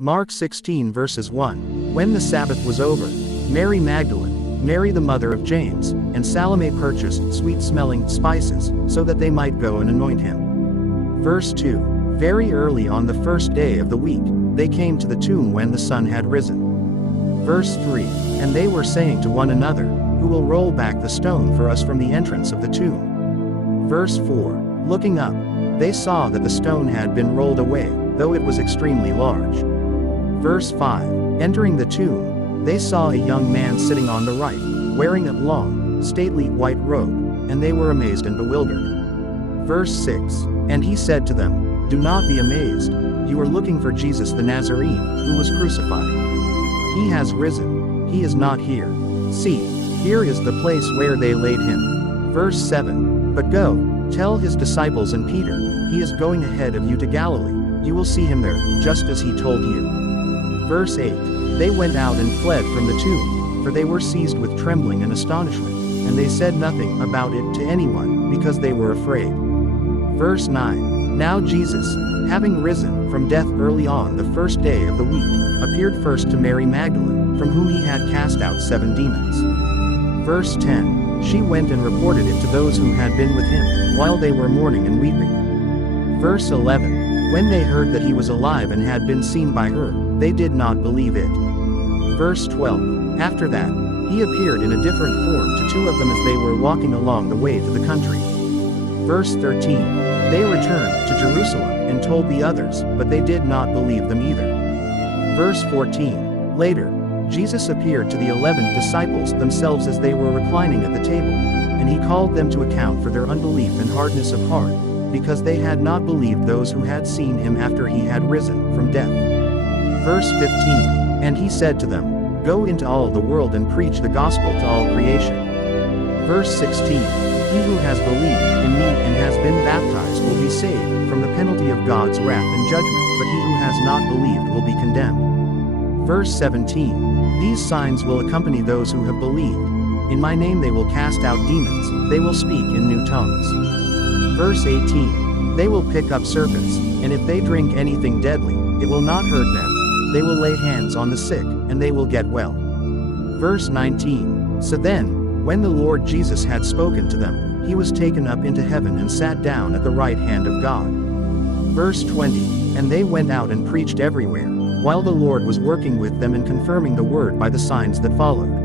Mark 16 verses 1. When the Sabbath was over, Mary Magdalene, Mary the mother of James, and Salome purchased sweet-smelling spices, so that they might go and anoint him. Verse 2. Very early on the first day of the week, they came to the tomb when the sun had risen. Verse 3. And they were saying to one another, Who will roll back the stone for us from the entrance of the tomb? Verse 4. Looking up, they saw that the stone had been rolled away, though it was extremely large. Verse 5. Entering the tomb, they saw a young man sitting on the right, wearing a long, stately white robe, and they were amazed and bewildered. Verse 6. And he said to them, Do not be amazed, you are looking for Jesus the Nazarene, who was crucified. He has risen, he is not here. See, here is the place where they laid him. Verse 7. But go, tell his disciples and Peter, he is going ahead of you to Galilee, you will see him there, just as he told you. Verse 8. They went out and fled from the tomb, for they were seized with trembling and astonishment, and they said nothing about it to anyone, because they were afraid. Verse 9. Now Jesus, having risen from death early on the first day of the week, appeared first to Mary Magdalene, from whom he had cast out 7 demons. Verse 10. She went and reported it to those who had been with him, while they were mourning and weeping. Verse 11. When they heard that he was alive and had been seen by her, they did not believe it. Verse 12. After that, he appeared in a different form to 2 of them as they were walking along the way to the country. Verse 13. They returned to Jerusalem and told the others, but they did not believe them either. Verse 14. Later, Jesus appeared to the 11 disciples themselves as they were reclining at the table, and he called them to account for their unbelief and hardness of heart, because they had not believed those who had seen him after he had risen from death. Verse 15. And he said to them, Go into all the world and preach the gospel to all creation. Verse 16. He who has believed in me and has been baptized will be saved from the penalty of God's wrath and judgment, but he who has not believed will be condemned. Verse 17. These signs will accompany those who have believed. In my name they will cast out demons, they will speak in new tongues. Verse 18. They will pick up serpents, and if they drink anything deadly, it will not hurt them. They will lay hands on the sick, and they will get well. Verse 19. So then, when the Lord Jesus had spoken to them, he was taken up into heaven and sat down at the right hand of God. Verse 20. And they went out and preached everywhere, while the Lord was working with them and confirming the word by the signs that followed.